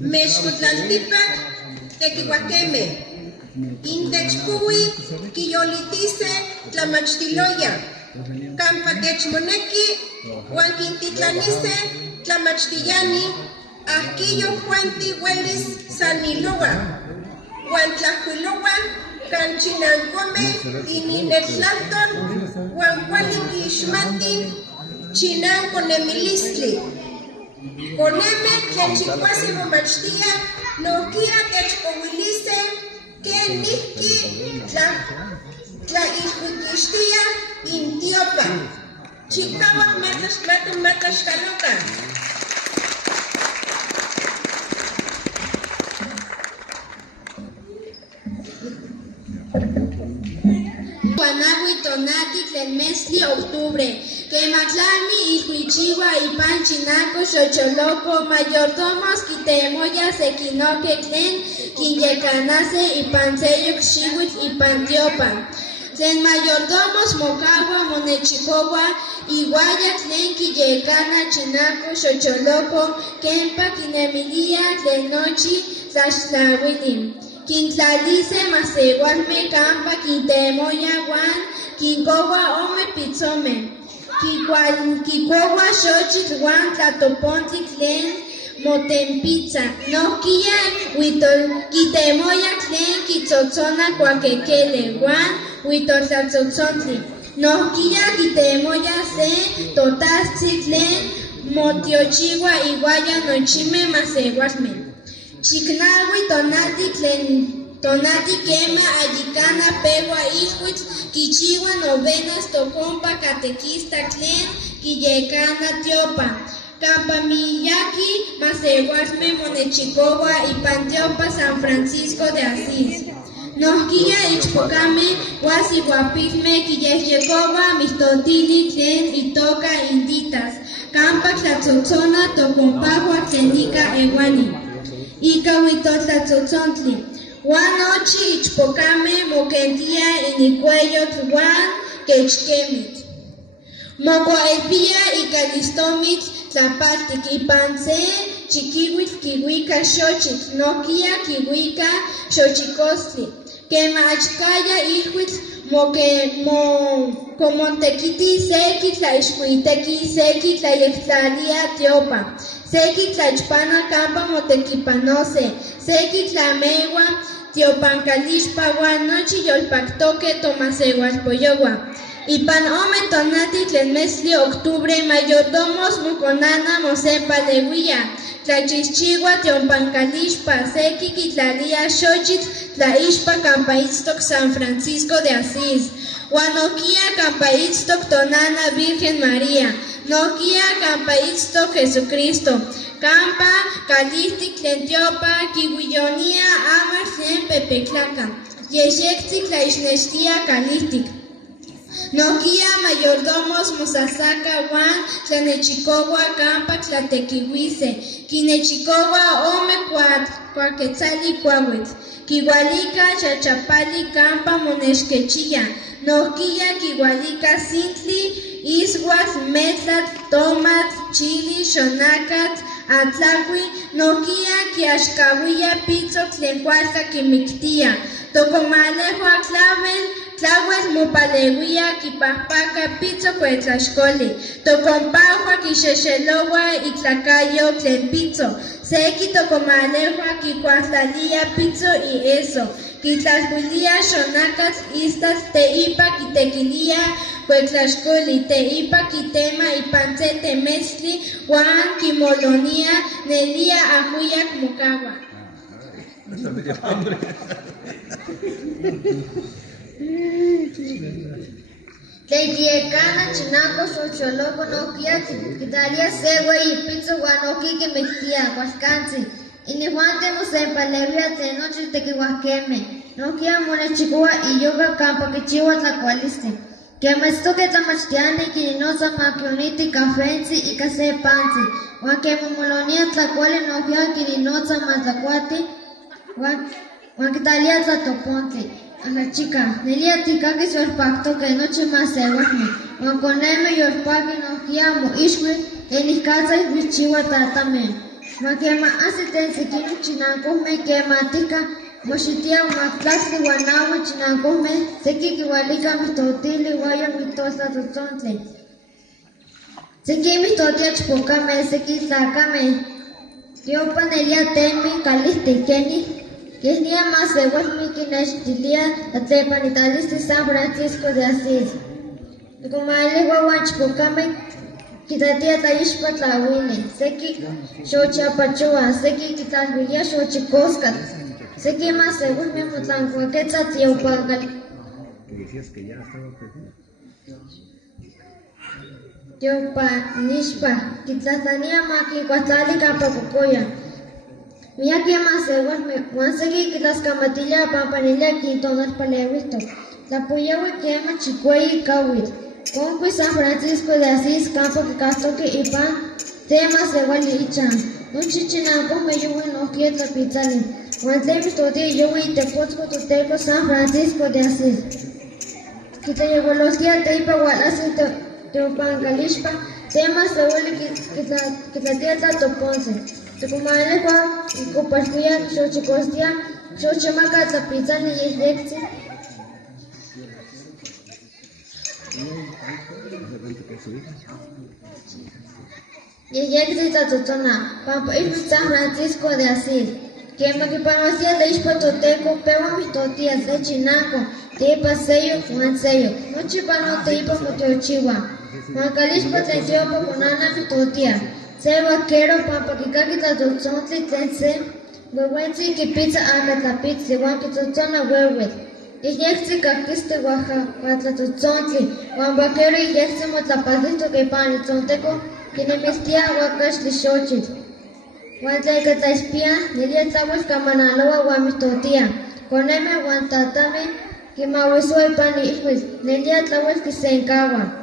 Mexcotlaltipac, tequihuaqueme. Intechpuwi, quiyolitise, tlamachtiloya. Campa techmoneki, huan quintitlanise, tlamachtiani, ahquillo fuenti huelis saniloa. Huan tlajuiloa, canchinancuome, ininetlanton, huan cualiquixmatin, chinanconemilistli. Coneme tlen chicuase momachtia, noquia techpouilise, que nihki tlaixcuitixtia intiopa. Chicauac matlaxcaloca. Guanahui tonati tlen mesli octubre. Quematlani Ihuichiwa Ipan Chinaco Xocholoco mayordomos quitemoya sequinoque tlen quinyecanase Ipan Seyok Xihuitl Ipan Tiopan. Tlen mayordomos Mocagua Monechicowa Iguaya tlen quiyecana Chinaco Xocholoco Kempa quinemilia tlen nochi tlaxtlahuilim. Quintlalice masegualme campa quintemoya guan quincowa ome pitzome. Kikuawa xochitl huan tlatopontli tlen motempitza. Nohkia quitemoya tlen quitzotzona cuaquequele huan huitoltlatzotzontle. Nohkia quitemoya se totastli tlen motiochiwa iguaya nochime maseuasme. Chiknahui tonati quema ayicana pegua ihuitl quichiwa novenas tocompa catequista tlen quiyecana tiopa. Campamiyaki maseuasme monechicowa Ipan Tiopa San Francisco de Asís. Nohkia ichpocame huasihuapilme quiyehyecowa mistotili tlen itoca inditas. Campa tlatzotzona tocompahua tlenica ewani. Ika huitotlatzotzontle. Huan nochi ichpocame moquentia inicuello huan quechquemit. Mocuaelpia ika listomit tlapaltic Ipan se chiquihuitl kihuica xochitl, nohkia kihuica xochicostli. Quema achcaya ihuitl comontequiti seki tlaixcuitequi seki tlayectlalia tiopa. Seki tlachpana campa motequipanose, seki tlamewa tiopancalixpa huan nochi yolpactoque tomaseualpoyowa. Ipan ome tonati tlen mesli octubre mayordomos moconana mosepaleuia. Tlachixchiua tionpancalixpa seki quitlalia xochitl tlaixpa campaitztoc San Francisco de Asís. Huan nohkia campaitztoc tonana Virgen María. Nohkia campaitztoc Jesucristo. Campa calihtic tlen tiopa quihuillonia amar tlen pepeclaca. Yexectzi tlaixnextia calihtic. Nohkia mayordomos mosasaka huan tlanechicowa campa tlatequihuise. Quinechicowa ome cuaquetzali cuahuitl. Quihualica chachapali campa monexquechilla. Nohkia quihualica sintli, ishuatl, metlatl, tomatl, chili, xonacatl, atlahui. Nohkia quiaxcahuia pitzo tlen cualca quimictia. Tocomalehua tlauel mopaleuia quipahpaca pitzo cuetlaxcoli. Tocompahua quixexeloua itlacayo tlen pitzo. Seki tocomalehua quicuahtlalia pitzo y eso. Quitlalhuilia xonacatl istas teipa quitequilia cuetlaxcoli. Teipa quitema ipan se temestli huan quimolonia nelia ahuiac mocagua. Tlayecana Chinaco Xocholoco nohkia quitalia segue y pizzo huan nohkia quimictia cualcantzi. Inihuante mosepaleuia tlen nochi tequihuahqueme. Nohkia monechicua iyoga campa quichiua tlacualistli. Quemaitztoque tlamachtiani quininotza maquioniti cafentzi ica se pantzi. Huan quemomolonia tlacuali nohkia quininotza matlacuati huan quitalia tlatopontli. A la chica, nelia ticaquis yolpactoque nochi maseuasme. Huan coneme yolpaqui nohkia moixui enicatza ihuichiua tatame. Makema asiten sikin chinankume kematika Moshitia umaklaxli wanawi chinankume seki kiwalika mitotili waya mitosa totzontle. Seki mitotia chipokame seki tlakame. Tiopa nelia temi kaliste keni. Kenia más de Huasmikineshtilia atlepanitalisti San Francisco de Asís. Kumale wawan chipokame Kitatia taishpa tlawine, seki xochapachua, seki kitalhuilia xochicoscat, seki más según mi mutlancuaquetza tiopagal. Tiopa nishpa, kitlatania maki cuatlali campapucoya. Mia que más según mi, wan seki kitlascamatilla pampanilia quintonas palevisto. La puyawi quema chicuey kawit. Conqui San Francisco de Asís, campo que castoque y pan, temas de Gualichan. Un chichinanco me yuwi no quieta pizzali. Guantemis toti yuwi te pozco tuteco San Francisco de Asís. Quita llegó los días te ipa gualasi te upangalishpa, temas de Guali que la tierra toponce. Te kumale kwa y copascuya, xochicostia, xochimaca ta pizzali y lexi. Yeyexita totona, pampa San Francisco de Asís. Que maquipanocía de Ishpatoteco, pewa mitotías de Chinaco, te paseyo, manseyo. No chipano te ipa motiochiwa. Mancalispa te tiopa conana mitotía. Se vaquero, pampa kikakita totontli tense. Huehuenzi que pizza acatapitzi, huankitotona huehuet. Ijexi kakiste huatlatotzontle, huan vaquero ijexi motlapalito que pan itzonteco, kinemistia huacax lixochit. Huan tlaicatlaixpia, nilia tlahuel camanaloa huan mitotia, coneme huan tatame, kimahuisua ipan ihuis, nilia tlahuel kisenkahuan.